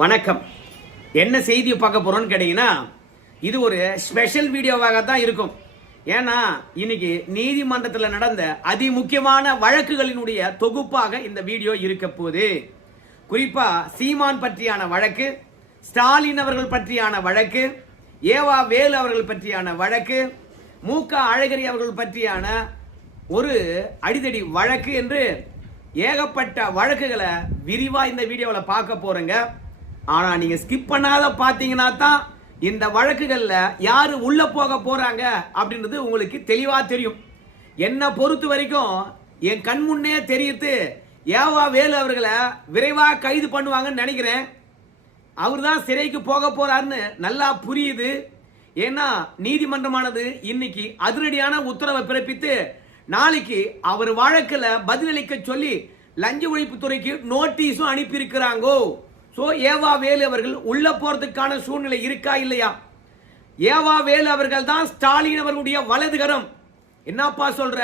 வணக்கம். என்ன செய்தியை பார்க்க போறோம்னு கேட்டீங்கன்னா, இது ஒரு ஸ்பெஷல் வீடியோவாக தான் இருக்கும். ஏன்னா இன்னைக்கு நீதிமன்றத்தில் நடந்த அதி முக்கியமான வழக்குகளினுடைய தொகுப்பாக இந்த வீடியோ இருக்க போகுது. குறிப்பா சீமான் பற்றியான வழக்கு, ஸ்டாலின் அவர்கள் பற்றியான வழக்கு, ஏவா வேலு அவர்கள் பற்றியான வழக்கு, மூக அழகிரி அவர்கள் பற்றியான ஒரு அடிதடி வழக்கு என்று ஏகப்பட்ட வழக்குகளை விரிவா இந்த வீடியோவில் பார்க்க போறேங்க. ஆனா நீங்க ஸ்கிப் பண்ணாத பாத்தீங்கன்னா தான் இந்த வழக்குகள்ல யாரு உள்ள போக போறாங்க அப்படின்றது உங்களுக்கு தெளிவா தெரியும். என்ன பொறுத்த வரைக்கும் என் கண் முன்னே தெரியுது ஏவா வேலு அவர்களை விரைவா கைது பண்ணுவாங்கன்னு நினைக்கிறேன். அவர் தான் சிறைக்கு போக போறாருன்னு நல்லா புரியுது. ஏன்னா நீதிமன்றமானது இன்னைக்கு அதிரடியான உத்தரவை பிறப்பித்து நாளைக்கு அவர் வழக்குல பதிலளிக்க சொல்லி லஞ்ச ஒழிப்புத்துறைக்கு நோட்டீஸும் அனுப்பி இருக்கிறாங்கோ. சோ ஏவா வேலு அவர்கள் உள்ள போறதுக்கான சூழ்நிலை இருக்கா இல்லையா? ஏவா வேலு அவர்கள் தான் ஸ்டாலின் அவர்களுடைய வலதுகரம். என்னப்பா சொல்ற?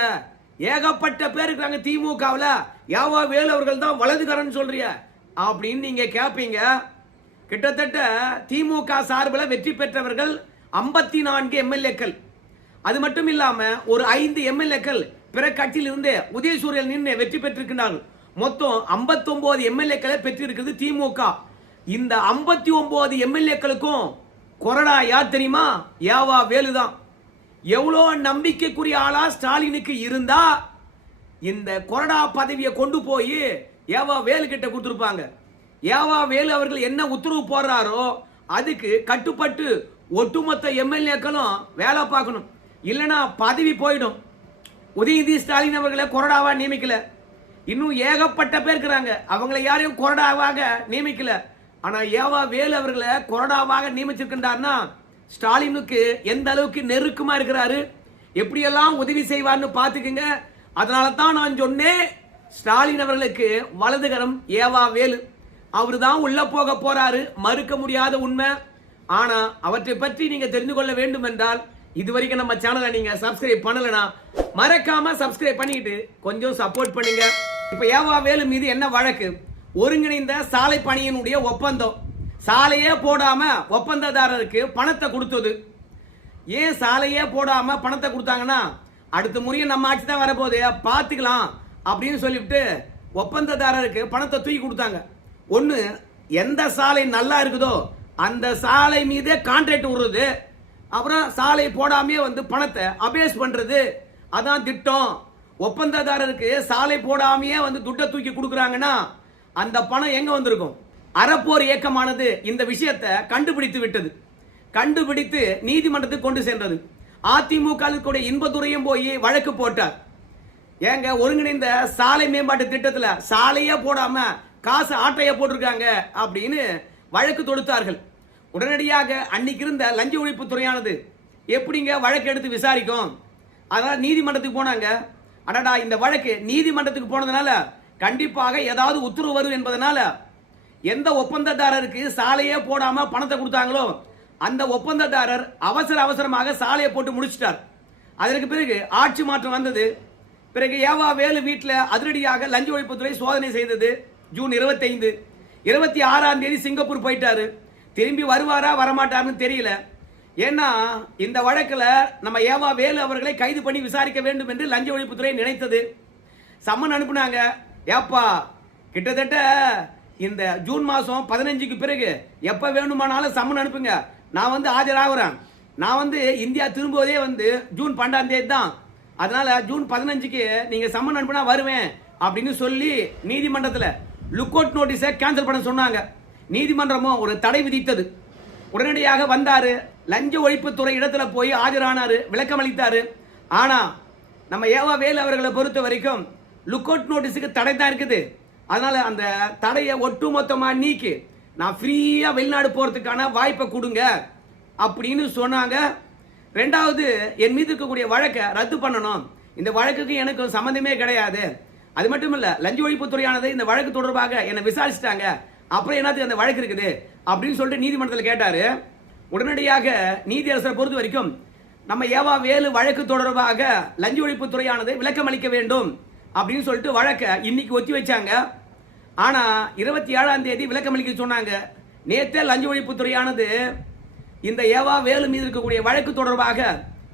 ஏகப்பட்ட பேர் இருக்காங்க திமுகவில், ஏவா வேலு அவர்கள் தான் வலதுகரம் சொல்றிய அப்படின்னு நீங்க கேட்பீங்க. கிட்டத்தட்ட திமுக சார்பில் வெற்றி பெற்றவர்கள் 54 எம்எல்ஏக்கள். அது மட்டும் இல்லாம ஒரு 5 எம்எல்ஏக்கள் பிற கட்சியில் இருந்து உதயசூரியன் நின்று வெற்றி பெற்றிருக்கிறார்கள். மொத்தம் 59 எம்எல்ஏக்களை பெற்றிருக்கிறது திமுக. இந்த 59 எம்எல்ஏக்களுக்கும் கொறடா யார் தெரியுமா? ஏவா வேலு தான். எவ்வளோ நம்பிக்கைக்குரிய ஆளா ஸ்டாலினுக்கு இருந்தா இந்த கொறடா பதவியை கொண்டு போய் ஏவா வேலு கிட்ட கொடுத்துருப்பாங்க. ஏவா வேலு அவர்கள் என்ன உத்தரவு போடுறாரோ அதுக்கு கட்டுப்பட்டு ஒட்டுமொத்த எம்எல்ஏக்களும் வேலை பார்க்கணும். இல்லைன்னா பதவி போயிடும். உதயநிதி ஸ்டாலின் அவர்களை கொறடாவா நியமிக்கல. இன்னும் ஏகப்பட்ட பேர் இருக்கிறாங்க, அவங்களை யாரையும் கொறடாவாக நியமிக்கல. ஆனா ஏவா வேலு அவர்களை கொறடாவாக நியமிச்சிருக்கின்றார்னா ஸ்டாலினுக்கு எந்த அளவுக்கு நெருக்கமா இருக்கிறாரு, எப்படியெல்லாம் உதவி செய்வார்னு பாத்துக்குங்க. அதனால தான் நான் சொன்னேன், ஸ்டாலின் அவர்களுக்கு வலதுகரம் ஏவா வேலு. அவரு தான் உள்ள போக போறாரு, மறுக்க முடியாத உண்மை. ஆனா அவற்றை பற்றி நீங்க தெரிந்து கொள்ள வேண்டும் என்றால் இதுவரைக்கும் நம்ம சேனலை நீங்க சப்ஸ்கிரைப் பண்ணலனா மறக்காம சப்ஸ்கிரைப் பண்ணிட்டு கொஞ்சம் சப்போர்ட் பண்ணுங்க. இப்ப ஏவா வேலு மீது என்ன வழக்கு? ஒருங்கிணைந்த சாலை பணியினுடைய ஒப்பந்தம். சாலையே போடாம ஒப்பந்ததாரருக்கு பணத்தை கொடுத்தது. ஏன் சாலையே போடாம பணத்தை கொடுத்தாங்கன்னா, அடுத்த முறையும் நம்ம ஆட்சி தான் வரப்போகுது பார்த்துக்கலாம் அப்படின்னு சொல்லிவிட்டு ஒப்பந்ததாரருக்கு பணத்தை தூக்கி கொடுத்தாங்க. ஒன்று, எந்த சாலை நல்லா இருக்குதோ அந்த சாலை மீதே கான்ட்ராக்ட் விடுறது, அப்புறம் சாலை போடாமே பணத்தை அபேஸ் பண்றது. அதான் திட்டம். ஒப்பந்ததாரருக்கு சாலை போடாமையே துட்டை தூக்கி கொடுக்குறாங்கன்னா அந்த பணம் எங்க வந்திருக்கும்? அறப்போர் இயக்கமானது இந்த விஷயத்தை கண்டுபிடித்து விட்டது. கண்டுபிடித்து நீதிமன்றத்துக்கு கொண்டு சென்றது. அதிமுக இன்பதுரையும் போய் வழக்கு போட்டார். ஏங்க, ஒருங்கிணைந்த சாலை மேம்பாட்டு திட்டத்தில் சாலையே போடாம காசு ஆட்டைய போட்டிருக்காங்க அப்படின்னு வழக்கு தொடுத்தார்கள். உடனடியாக அன்னைக்கு இருந்த லஞ்ச ஒழிப்பு துறையானது எப்படிங்க வழக்கு எடுத்து விசாரிக்கும்? அதான் நீதிமன்றத்துக்கு போனாங்க. அடடா, இந்த வழக்கு நீதிமன்றத்துக்கு போனதுனால கண்டிப்பாக ஏதாவது உத்தரவு வரும் என்பதனால எந்த ஒப்பந்ததாரருக்கு சாலையே போடாம பணத்தை கொடுத்தாங்களோ அந்த ஒப்பந்ததாரர் அவசரமாக சாலையை போட்டு முடிச்சிட்டார். அதற்கு பிறகு ஆட்சி மாற்றம் வந்தது. பிறகு ஏவா வேலு வீட்டில் அதிரடியாக லஞ்ச ஒழிப்புத்துறை சோதனை செய்தது. ஜூன் 25, 26ஆம் தேதி சிங்கப்பூர் போயிட்டாரு. திரும்பி வருவாரா வரமாட்டாருன்னு தெரியல. ஏன்னா இந்த வழக்கில் நம்ம ஏவா வேலு அவர்களை கைது பண்ணி விசாரிக்க வேண்டும் என்று லஞ்ச ஒழிப்புத்துறை நினைத்தது. சம்மன் அனுப்புனாங்க. ஏப்பா, கிட்டத்தட்ட இந்த ஜூன் மாதம் 15க்கு பிறகு எப்போ வேணுமானாலும் சம்மன் அனுப்புங்க, நான் ஆஜராகிறேன். நான் இந்தியா திரும்புவதே ஜூன் 12ஆம் தேதி தான். அதனால ஜூன் 15க்கு நீங்க சம்மன் அனுப்புனா வருவேன் அப்படின்னு சொல்லி நீதிமன்றத்தில் லுக் அவுட் நோட்டீஸை கேன்சல் பண்ண சொன்னாங்க. நீதிமன்றமும் ஒரு தடை விதித்தது. உடனடியாக வந்தாரு, லஞ்ச ஒழிப்புத்துறை இடத்துல போய் ஆஜரானாரு, விளக்கம் அளித்தாரு. ஆனா நம்ம ஏவா வேலு அவர்களை பொறுத்த வரைக்கும் லுக் அவுட் நோட்டீஸுக்கு தடை தான் இருக்குது. அதனால அந்த தடையை ஒட்டுமொத்தமா நீக்கி நான் ஃப்ரீயா வெளிநாடு போறதுக்கான வாய்ப்பை கொடுங்க அப்படின்னு சொன்னாங்க. ரெண்டாவது, என் மீது இருக்கக்கூடிய வழக்கை ரத்து பண்ணணும். இந்த வழக்குக்கு எனக்கு சம்பந்தமே கிடையாது. அது மட்டும் இல்ல, லஞ்ச ஒழிப்புத்துறையானது இந்த வழக்கு தொடர்பாக என்னை விசாரிச்சுட்டாங்க, அப்புறம் என்னது அந்த வழக்கு இருக்குது அப்படின்னு சொல்லிட்டு நீதிமன்றத்தில் கேட்டாரு. உடனடியாக நீதியரசரை பொறுத்த வரைக்கும் நம்ம ஏவா வேலு வழக்கு தொடர்பாக லஞ்ச ஒழிப்புத்துறையானது விளக்கம் அளிக்க வேண்டும் அப்படின்னு சொல்லிட்டு வழக்கை இன்னைக்கு ஒத்தி வச்சாங்க. ஆனா 27ஆம் தேதி விளக்கம் அளிக்க சொன்னாங்க. நேத்தே லஞ்ச ஒழிப்புத்துறையானது இந்த ஏவா வேலு மீது இருக்கக்கூடிய வழக்கு தொடர்பாக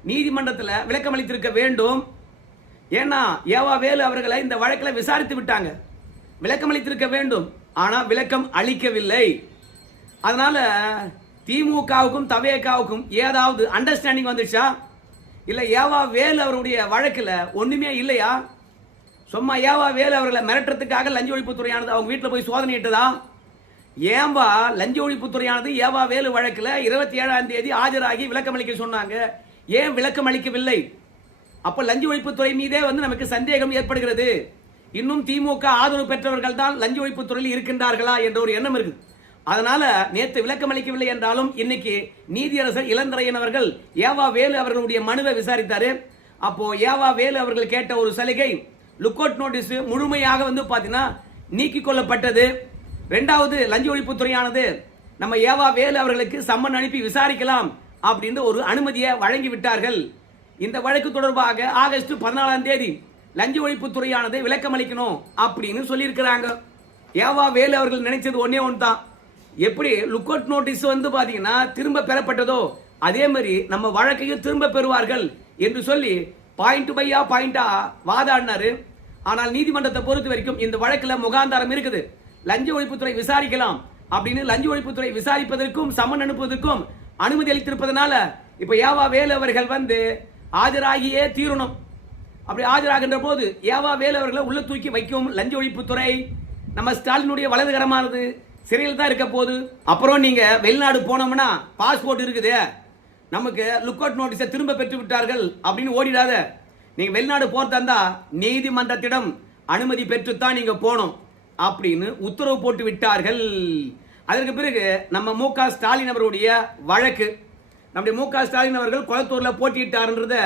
நீதிமன்றத்தில் விளக்கம் அளித்திருக்க வேண்டும். ஏன்னா ஏவா வேலு அவர்களை இந்த வழக்கில் விசாரித்து விட்டாங்க, விளக்கம் அளித்திருக்க வேண்டும். ஆனா விளக்கம் அளிக்கவில்லை. அதனால திமுகவுக்கும் தவேகாவுக்கும் ஏதாவது அண்டர்ஸ்டாண்டிங் வந்துச்சா? இல்ல ஏவா வேலு அவருடைய வழக்குல ஒண்ணுமே இல்லையா? சும்மா ஏவா வேலு அவர்களை மிரட்டுறதுக்காக லஞ்ச ஒழிப்புத்துறையானது அவங்க வீட்டில் போய் சோதனையிட்டதா? ஏன்பா லஞ்ச ஒழிப்புத்துறையானது ஏவா வேலு வழக்குல 27ஆம் தேதி ஆஜராகி விளக்கம் அளிக்க சொன்னாங்க, ஏன் விளக்கம் அளிக்கவில்லை? அப்ப லஞ்ச ஒழிப்புத்துறை மீதே நமக்கு சந்தேகம் ஏற்படுகிறது. இன்னும் திமுக ஆதரவு பெற்றவர்கள் தான் லஞ்ச ஒழிப்புத்துறையில் இருக்கின்றார்களா என்ற ஒரு எண்ணம் இருக்கு. அதனால நேற்று விளக்கம் அளிக்கவில்லை என்றாலும் இன்னைக்கு நீதியரசர் இளந்திரையன் அவர்கள் ஏவா வேலு அவர்களுடைய மனுவை விசாரித்தாரு. அப்போ ஏவா வேலு அவர்கள் கேட்ட ஒரு சலுகை லுக் அவுட் நோட்டீஸ் முழுமையாக பாத்தீங்கன்னா நீக்கிக் கொள்ளப்பட்டது. இரண்டாவது லஞ்ச ஒழிப்புத்துறையானது நம்ம ஏவா வேலு அவர்களுக்கு சம்மன் அனுப்பி விசாரிக்கலாம் அப்படின்னு ஒரு அனுமதியை வழங்கி விட்டார்கள். இந்த வழக்கு தொடர்பாக ஆகஸ்ட் 14ஆம் தேதி லஞ்ச ஒழிப்புத்துறையானது விளக்கம் அளிக்கணும் அப்படின்னு சொல்லி இருக்கிறாங்க. ஏவா வேலு அவர்கள் நினைச்சது ஒன்னே ஒன்று தான், எப்படி லுக் அவுட் நோட்டீஸ் பாத்தீங்கன்னா திரும்ப பெறப்பட்டதோ அதே மாதிரி நம்ம வழக்கையும் திரும்ப பெறுவார்கள் என்று சொல்லி பாயிண்ட் பையா பாயிண்டா வாதாடினாரு. ஆனால் நீதிமன்றத்தை பொறுத்த வரைக்கும் இந்த வழக்கில் முகாந்தாரம் இருக்குது, லஞ்ச ஒழிப்புத்துறை விசாரிக்கலாம் அப்படின்னு லஞ்ச ஒழிப்புத்துறை விசாரிப்பதற்கும் சம்மன் அனுப்புவதற்கும் அனுமதி அளித்திருப்பதனால இப்ப ஏவா வேலு அவர்கள் ஆஜராகியே தீரணும். அப்படி ஆஜராகின்ற போது ஏவா வேலு அவர்களை உள்ள தூக்கி வைக்கும் லஞ்ச ஒழிப்புத்துறை. நம்ம ஸ்டாலினுடைய வலதுகரமானது சிறையில் தான் இருக்க போது. அப்புறம் நீங்க வெளிநாடு போனோம்னா பாஸ்போர்ட் இருக்குது, நமக்கு லுக் அவுட் நோட்டீஸை திரும்ப பெற்று விட்டார்கள் அப்படின்னு ஓடிடாத. நீங்க வெளிநாடு போறதா நீதிமன்றத்திடம் அனுமதி பெற்றுத்தான் நீங்க போனோம் அப்படின்னு உத்தரவு போட்டு விட்டார்கள். அதற்கு பிறகு நம்ம மு.க. ஸ்டாலின் அவருடைய வழக்கு, நம்முடைய மு.க. ஸ்டாலின் அவர்கள் குளத்தூர்ல போட்டியிட்டார்ன்றத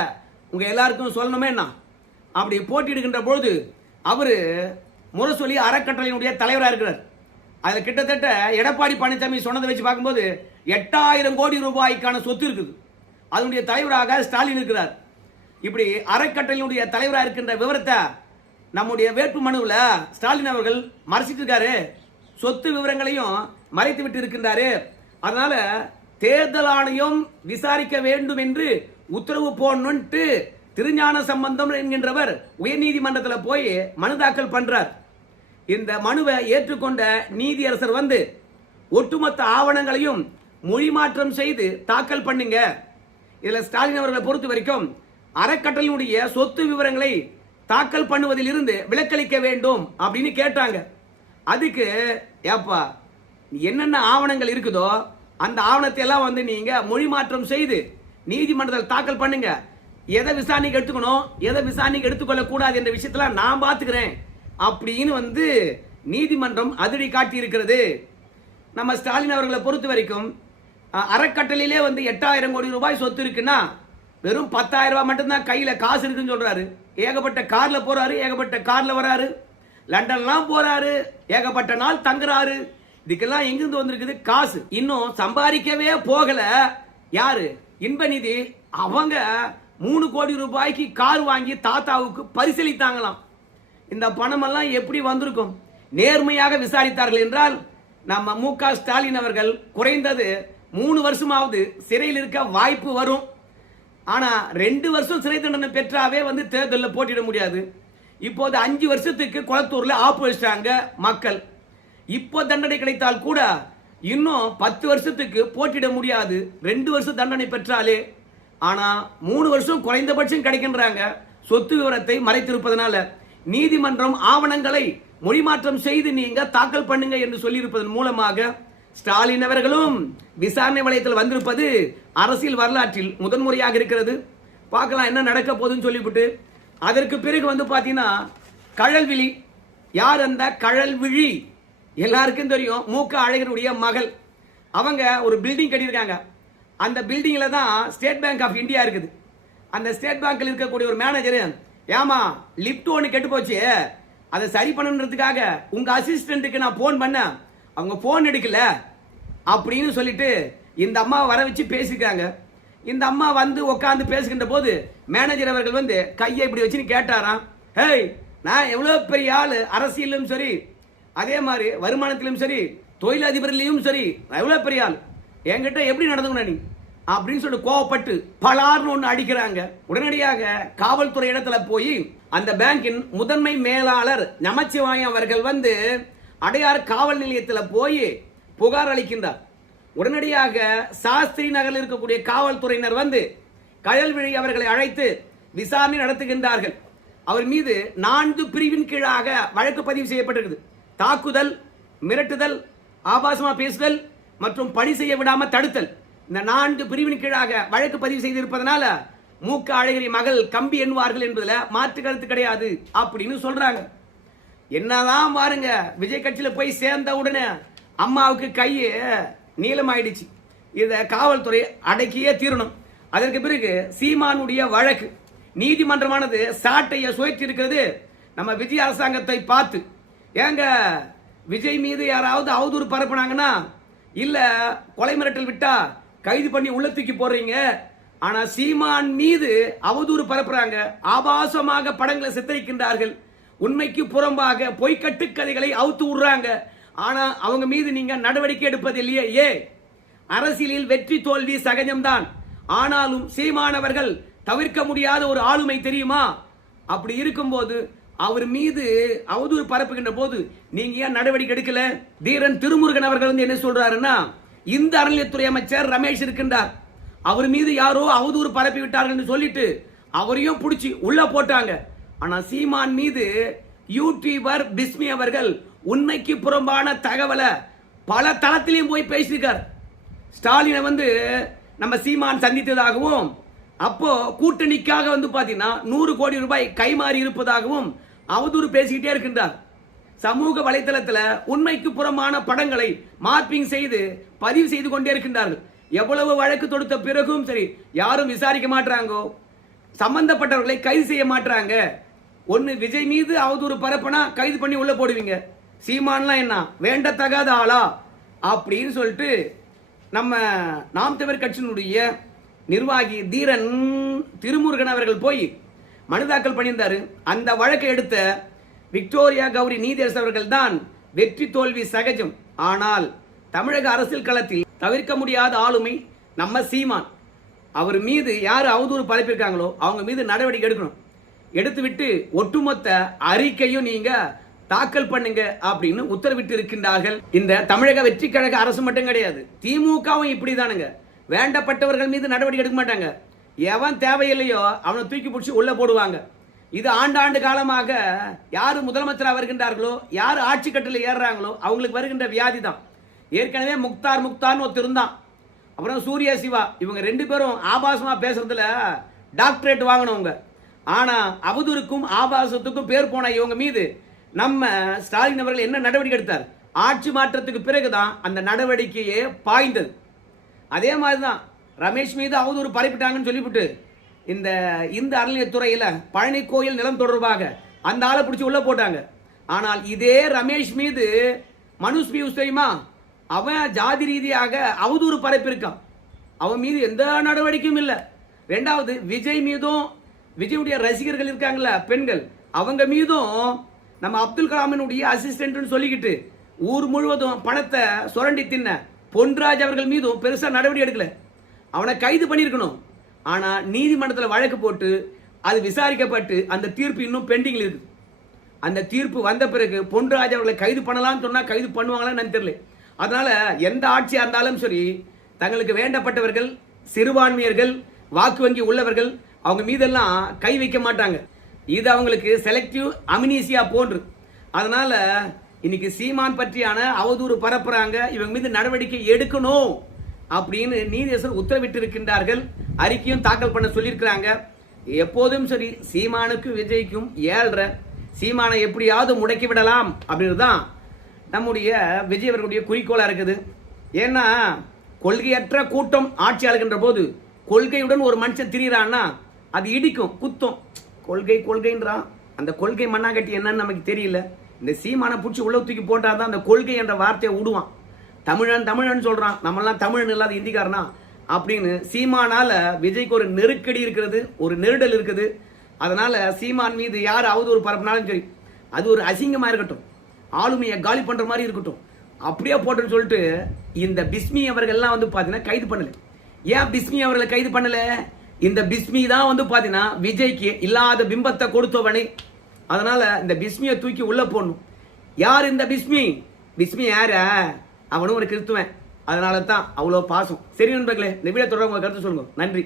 உங்க எல்லாருக்கும் சொல்லணுமே. என்ன அப்படி போட்டியிடுகின்ற பொழுது அவரு முரசொலி அறக்கட்டளையினுடைய தலைவராக இருக்கிறார். அதுல கிட்டத்தட்ட எடப்பாடி பழனிசாமி சொன்னதை வச்சு பார்க்கும்போது 8000 கோடி ரூபாய்க்கான சொத்து இருக்குது. அதனுடைய தலைவராக ஸ்டாலின் இருக்கிறார். இப்படி அறக்கட்டளையினுடைய தலைவராக இருக்கின்ற விவரத்தை நம்முடைய வேட்பு மனுவில் ஸ்டாலின் அவர்கள் மறைச்சிட்டு இருக்காரு, சொத்து விவரங்களையும் மறைத்து விட்டு இருக்கின்றாரு. அதனால தேர்தல் ஆணையம் விசாரிக்க வேண்டும் என்று உத்தரவு போடணும்ட்டு திருஞான சம்பந்தம் என்கின்றவர் உயர்நீதிமன்றத்தில் போய் மனு தாக்கல் பண்றார். இந்த மனுவை ஏற்றுக்கொண்ட நீதியரசர் ஒட்டுமொத்த ஆவணங்களையும் மொழி மாற்றம் செய்து தாக்கல் பண்ணுங்க. இதுல ஸ்டாலின் அவர்களை பொறுத்த வரைக்கும் அறக்கட்டளையினுடைய சொத்து விவரங்களை தாக்கல் பண்ணுவதில் இருந்து விலக்களிக்க வேண்டும் அப்படின்னு கேட்டாங்க. அதுக்கு ஏப்பா என்னென்ன ஆவணங்கள் இருக்குதோ அந்த ஆவணத்தை எல்லாம் நீங்க மொழி மாற்றம் செய்து நீதிமன்றத்தில் தாக்கல் பண்ணுங்க, எதை விசாரணைக்கு எடுத்துக்கணும் எதை விசாரணைக்கு எடுத்துக்கொள்ள கூடாது என்ற விஷயத்துல நான் பாத்துக்கிறேன் அப்படின்னு நீதிமன்றம் அதிரடி காட்டி இருக்கிறது. நம்ம ஸ்டாலின் அவர்களை பொறுத்த வரைக்கும் அறக்கட்டளையிலே 8000 கோடி ரூபாய் சொத்து இருக்குன்னா வெறும் 10,000 ரூபாய் மட்டும்தான் கையில காசு இருக்குன்னு சொல்றாரு. ஏகப்பட்ட கார்ல போறாரு, ஏகப்பட்ட கார்ல வராரு, லண்டன்லாம் போறாரு, ஏகப்பட்ட நாள் தங்குறாரு. இதுக்கெல்லாம் எங்கிருந்து வந்திருக்குது காசு? இன்னும் சம்பாதிக்கவே போகல. யாரு? இன்பநிதி. அவங்க 3 கோடி ரூபாய்க்கு கார் வாங்கி தாத்தாவுக்கு பரிசீலித்தாங்களாம். இந்த பணம் எல்லாம் எப்படி வந்திருக்கும்? நேர்மையாக விசாரித்தார்கள் என்றால் நம்ம மு.க. ஸ்டாலின் அவர்கள் குறைந்தது 3 வருஷமாவது சிறையில் இருக்க வாய்ப்பு வரும். ஆனா 2 வருஷம் சிறை தண்டனை பெற்றாவே தேர்தலில் போட்டியிட முடியாது. இப்போது 5 வருஷத்துக்கு குளத்தூர்ல ஆப்பு வச்சிட்டாங்க மக்கள். இப்போ தண்டனை கிடைத்தால் கூட இன்னும் 10 வருஷத்துக்கு போட்டியிட முடியாது 2 வருஷம் தண்டனை பெற்றாலே. ஆனா 3 வருஷம் குறைந்தபட்சம் கிடைக்கின்றாங்க சொத்து விவரத்தை மறைத்திருப்பதனால. நீதிமன்றம் ஆவணங்களை மொழிமாற்றம் செய்து நீங்க தாக்கல் பண்ணுங்க என்று சொல்லியிருப்பதன் மூலமாக ஸ்டாலின் அவர்களும் விசாரணை வளையத்தில் வந்திருப்பது அரசியல் வரலாற்றில் முதன்முறையாக இருக்கிறது. பார்க்கலாம் என்ன நடக்க போகுதுன்னு சொல்லிவிட்டு அதற்கு பிறகு பாத்தீங்கன்னா கழல்விழி. யார் அந்த கழல்விழி? எல்லாருக்கும் தெரியும், மு.க. அழகருடைய மகள். அவங்க ஒரு பில்டிங் கட்டியிருக்காங்க. அந்த பில்டிங்ல தான் ஸ்டேட் பேங்க் ஆஃப் இந்தியா இருக்குது. அந்த ஸ்டேட் பேங்க்ல இருக்கக்கூடிய ஒரு மேனேஜர், ஏமா லிப்ட் ஒன்று கெட்டு போச்சு, அதை சரி பண்ணணுன்றதுக்காக உங்க அசிஸ்டன்ட்டுக்கு நான் போன் பண்ணேன், அவங்க போன் எடுக்கல அப்படின்னு சொல்லிட்டு இந்த அம்மா வர வச்சு பேசிக்கிறாங்க. இந்த அம்மா உட்காந்து பேசுகின்ற போது மேனேஜர் அவர்கள் கையை இப்படி வச்சு கேட்டாராம், ஹேய் நான் எவ்வளவு பெரிய ஆளு, அரசியலும் சரி அதே மாதிரி வருமானத்திலும் சரி தொழிலதிபர்லையும் சரி எவ்வளவு பெரிய ஆள், என்கிட்ட எப்படி நடந்துக்கணும் நீ அப்படின்னு சொல்லிட்டு கோவப்பட்டு பலார்னு ஒன்று அடிக்கிறாங்க. உடனடியாக காவல்துறை இடத்துல போய் அந்த பேங்கின் முதன்மை மேலாளர் நமச்சிவாயம் அவர்கள் வந்து அடையார் காவல் நிலையத்தில் போய் புகார் அளிக்கின்றார். உடனடியாக சாஸ்திரி நகரில் இருக்கக்கூடிய காவல்துறையினர் வந்து கயல்விழி அவர்களை அழைத்து விசாரணை நடத்துகின்றார்கள். அவர் மீது 4 பிரிவின் கீழாக வழக்கு பதிவு செய்யப்பட்டிருக்குது. தாக்குதல், மிரட்டுதல், ஆபாசமா பேசுதல் மற்றும் பணி செய்ய விடாம தடுத்தல், இந்த 4 பிரிவின் கீழாக வழக்கு பதிவு செய்திருப்பதனால மூக்க அழகிரி மகள் கம்பி எண்ணுவார்கள் என்பதுல மாற்று கருத்து கிடையாது அப்படின்னு சொல்றாங்க. என்னதான் பாருங்க, விஜய் கட்சியில போய் சேர்ந்த உடனே அம்மாவுக்கு கை நீளமாயிடுச்சு. இத காவல்துறை அடக்கியே தீரணும். அதற்கு பிறகு சீமானுடைய வழக்கு நீதிமன்றமானது சாட்டையை சுயற்றி இருக்கிறது நம்ம விஜய் அரசாங்கத்தை பார்த்து. ஏங்க விஜய் மீது யாராவது அவதூறு பரப்புனாங்கன்னா இல்ல கொலை மிரட்டல் விட்டா கைது பண்ணி உள்ள தூக்கி போடுறீங்க, ஆனா சீமான் மீது அவதூறு பரப்புறாங்க, ஆபாசமாக படங்களை சித்தரிக்கின்றார்கள், உண்மைக்கு புறம்பாக பொய்க்கட்டு கதைகளை அவுத்து விடுறாங்க. ஆனா அவங்க மீது நீங்க நடவடிக்கை எடுப்பது இல்லையே. அரசியலில் வெற்றி தோல்வி சகஜம்தான், ஆனாலும் சீமானவர்கள் தவிர்க்க முடியாத ஒரு ஆளுமை தெரியுமா? அப்படி இருக்கும்போது அவர் மீது அவதூறு பரப்புகின்ற போது நீங்க ஏன் நடவடிக்கை எடுக்கல? தீரன் திருமுருகன் அவர்கள் வந்து என்ன சொல்றாருன்னா, இந்த அறநிலையத்துறை அமைச்சர் ரமேஷ் இருக்கின்றார், அவர் மீது யாரோ அவதூறு பரப்பி விட்டார்கள் சொல்லிட்டு அவரையும் பிடிச்சி உள்ள போட்டாங்க. ஆனா சீமான் மீது யூடியூபர் பிஸ்மி அவர்கள் உண்மைக்கு புறம்பான தகவலை பல தளத்திலையும் போய் பேசியிருக்கார். ஸ்டாலினை வந்து நம்ம சீமான் சந்தித்ததாகவும் அப்போ கூட்டணிக்காக வந்து பாத்தீங்கன்னா 100 கோடி ரூபாய் கைமாறி இருப்பதாகவும் அவதூறு பேசிக்கிட்டே இருக்கின்றார். சமூக வலைதளத்தில் உண்மைக்கு புறமான படங்களை மார்பிங் செய்து பதிவு செய்து கொண்டே இருக்கின்றார்கள். எவ்வளவு வழக்கு தொடுத்த பிறகும் சரி யாரும் விசாரிக்க மாட்டாங்கோ, சம்பந்தப்பட்டவர்களை கைது செய்ய மாட்டாங்க. ஒன்னு விஜய் மீது அவதூறு பரப்புனா கைது பண்ணி உள்ள போடுவீங்க, சீமான்லாம் என்ன வேண்டத்தகாத ஆளா அப்படின்னு சொல்லிட்டு நம்ம நாம் தமிழர் கட்சியினுடைய நிர்வாகி தீரன் திருமுருகன் அவர்கள் போய் மனு தாக்கல் பண்ணியிருந்தாரு. அந்த வழக்கை எடுத்த விக்டோரியா கௌரி நீதியரசர் அவர்கள் தான் வெற்றி தோல்வி சகஜம், ஆனால் தமிழக அரசியல் களத்தில் தவிர்க்க முடியாத ஆளுமை நம்ம சீமான். அவர் மீது யார் அவதூறு பரப்பியிருக்காங்களோ அவங்க மீது நடவடிக்கை எடுக்கணும், எடுத்துவிட்டு ஒட்டுமொத்த அறிக்கையும் நீங்க தாக்கல் பண்ணுங்க அப்படின்னு உத்தரவிட்டு இருக்கின்றார்கள். இந்த தமிழக வெற்றி கழக அரசு மட்டும் கிடையாது, திமுகவும் இப்படிதானுங்க. வேண்டப்பட்டவர்கள் மீது நடவடிக்கை எடுக்க மாட்டாங்க, எவன் தேவையில்லையோ அவனை தூக்கி பிடிச்சி உள்ள போடுவாங்க. இது ஆண்டாண்டு காலமாக யாரு முதலமைச்சராக வருகின்றார்களோ, யார் ஆட்சி கட்டில் ஏறுறாங்களோ அவங்களுக்கு வருகின்ற வியாதி தான். ஏற்கனவே முக்தார்னு ஒருத்தர் இருந்தான், அப்புறம் சூர்யா சிவா, இவங்க 2 பேரும் ஆபாசமா பேசுறதுல டாக்டரேட் வாங்கினவங்க. ஆனா அவதூறுக்கும் ஆபாசத்துக்கும் பேர் போன இவங்க மீது நம்ம ஸ்டாலின் அவர்கள் என்ன நடவடிக்கை எடுத்தார்? ஆட்சி மாற்றத்துக்கு பிறகுதான் அந்த நடவடிக்கையே பாய்ந்தது. அதே மாதிரிதான் ரமேஷ் மீது அவதூறு பரப்பிட்டாங்கன்னு சொல்லிவிட்டு இந்த அறநிலையத்துறையில பழனி கோயில் நிலம் தொடர்பாக அந்த ஆளை பிடிச்சி உள்ள போட்டாங்க. ஆனால் இதே ரமேஷ் மீது மனுஷ் பியூஸ் தெரியுமா, அவன் ஜாதி ரீதியாக அவதூறு பரப்பியிருக்கான், அவன் மீது எந்த நடவடிக்கையும் இல்லை. 2வது விஜய் மீதும் விஜயுடைய ரசிகர்கள் இருக்காங்கல்ல பெண்கள், அவங்க மீதும் நம்ம அப்துல் கலாமினுடைய அசிஸ்டன்ட் சொல்லிக்கிட்டு ஊர் முழுவதும் பணத்தை சுரண்டி தின்ன பொன்ராஜ் அவர்கள் மீதும் பெருசா நடவடிக்கை எடுக்கல. அவனை கைது பண்ணியிருக்கணும், ஆனா நீதிமன்றத்தில் வழக்கு போட்டு அது விசாரிக்கப்பட்டு அந்த தீர்ப்பு இன்னும் பெண்டிங்ல இருக்கு. அந்த தீர்ப்பு வந்த பிறகு பொன்ராஜ் அவர்களை கைது பண்ணலாம்னு சொன்னா கைது பண்ணுவாங்களான்னு தெரியல. அதனால எந்த ஆட்சியா இருந்தாலும் சரி தங்களுக்கு வேண்டப்பட்டவர்கள், சிறுபான்மையர்கள், வாக்கு வங்கி உள்ளவர்கள் அவங்க மீதெல்லாம் கை வைக்க மாட்டாங்க. இது அவங்களுக்கு செலக்டிவ் அமினீசியா போன்று. அதனால இன்னைக்கு சீமான் பற்றியான அவதூறு பரப்புறாங்க, இவங்க மீது நடவடிக்கை எடுக்கணும் அப்படின்னு நீதியரசர் உத்தரவிட்டு இருக்கின்றார்கள். அறிக்கையும் தாக்கல் பண்ண சொல்லியிருக்கிறாங்க. எப்போதும் சரி சீமானுக்கும் விஜய்க்கும் 7.5 சீமானை எப்படியாவது முடக்கி விடலாம் அப்படின்னு தான் நம்முடைய விஜய் அவர்களுடைய குறிக்கோளா இருக்குது. ஏன்னா கொள்கையற்ற கூட்டம் ஆட்சி ஆளுகின்ற போது கொள்கையுடன் ஒரு மனுஷன் திரியிறான்னா அது இடிக்கும், குத்தும். கொள்கைன்றான், அந்த கொள்கை மண்ணாங்கட்டி என்னன்னு நமக்கு தெரியல. இந்த சீமான பூச்சி உள்ள தூக்கி போட்டாதான் அந்த கொள்கை என்ற வார்த்தையை விடுவான். தமிழன் சொல்றான், நம்மளாம் தமிழன் இல்லாத இந்திக்காரனா அப்படின்னு. சீமானால விஜய்க்கு ஒரு நெருக்கடி இருக்கிறது, ஒரு நெருடல் இருக்குது. அதனால சீமான் மீது யார் அவதூறு பரப்பினாலும் சரி அது ஒரு அசிங்கமா இருக்கட்டும், ஆளுமையை காலி பண்ற மாதிரி இருக்கட்டும், அப்படியே போட்டுன்னு சொல்லிட்டு இந்த பிஸ்மி அவர்கள்லாம் வந்து பாத்தீங்கன்னா கைது பண்ணல. ஏன் பிஸ்மி அவர்களை கைது பண்ணல? இந்த பிஸ்மி தான் வந்து பாத்தீங்கன்னா விஜய்க்கு இல்லாத பிம்பத்தை கொடுத்தவனே. அதனால இந்த பிஸ்மியை தூக்கி உள்ள போடணும். யார் இந்த பிஸ்மி? பிஸ்மி யார? அவனும் ஒரு கிறிஸ்துவன். அதனால தான் அவ்வளோ பாசம். சரி நண்பர்களே, இந்த வீடியோ தொடர்ந்து உங்க கருத்து சொல்லுங்க. நன்றி.